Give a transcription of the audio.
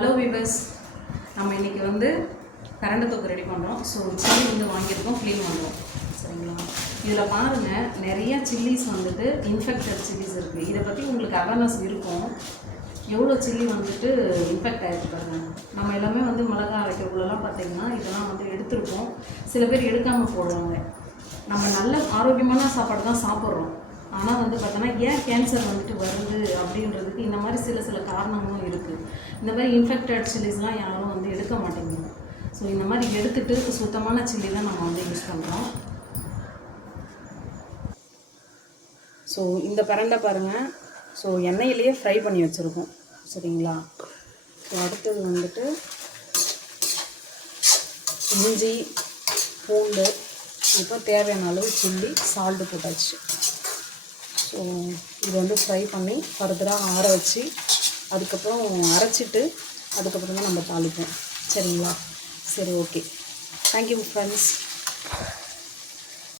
Hello viewers, நம்ம இன்றைக்கி வந்து கரண்டு தொக்கு ரெடி பண்ணுறோம். ஸோ சில்லி வந்து வாங்கியிருக்கோம், க்ளீன் பண்ணுறோம். சரிங்களா? இதில் பாருங்கள், நிறையா சில்லிஸ் வந்துட்டு இன்ஃபெக்டட் சில்லிஸ் இருக்குது. இதை பற்றி உங்களுக்கு அவேர்னஸ் இருக்கும். எவ்வளோ சில்லி வந்துட்டு இன்ஃபெக்ட் ஆகிருக்கு பாருங்கள். நம்ம எல்லாமே வந்து மிளகாய் அரைக்கிறக்குள்ளெல்லாம் பார்த்திங்கன்னா இதெல்லாம் வந்து எடுத்துருப்போம். சில பேர் எடுக்காமல் போடுவாங்க. நம்ம நல்ல ஆரோக்கியமான சாப்பாடு தான் சாப்பிட்றோம். ஆனால் வந்து பார்த்தோன்னா ஏன் கேன்சர் வந்துட்டு வருது அப்படின்றதுக்கு இந்த மாதிரி சில காரணங்களும் இருக்குது. இந்த மாதிரி இன்ஃபெக்டட் சில்லிஸ்லாம் யாரும் வந்து எடுக்க மாட்டேங்கிறாங்க. ஸோ இந்த மாதிரி எடுத்துகிட்டு சுத்தமான சில்லி தான் நம்ம வந்து யூஸ் பண்ணுறோம். ஸோ இந்த பிரண்டை பாருங்கள். ஸோ எண்ணெயிலேயே ஃப்ரை பண்ணி வச்சுருக்கோம். சரிங்களா? ஸோ அடுத்தது வந்துட்டு இஞ்சி, பூண்டு, இப்போ தேவையான அளவு சில்லி, சால்ட்டு போட்டாச்சு. ஸோ இது வந்து ஃப்ரை பண்ணி ஃபர்தராக ஆற வச்சு அதுக்கப்புறம் அரைச்சிட்டு அதுக்கப்புறம் தான் நம்ம தாளிப்போம். சரிங்களா? சரி, ஓகே. Thank you friends.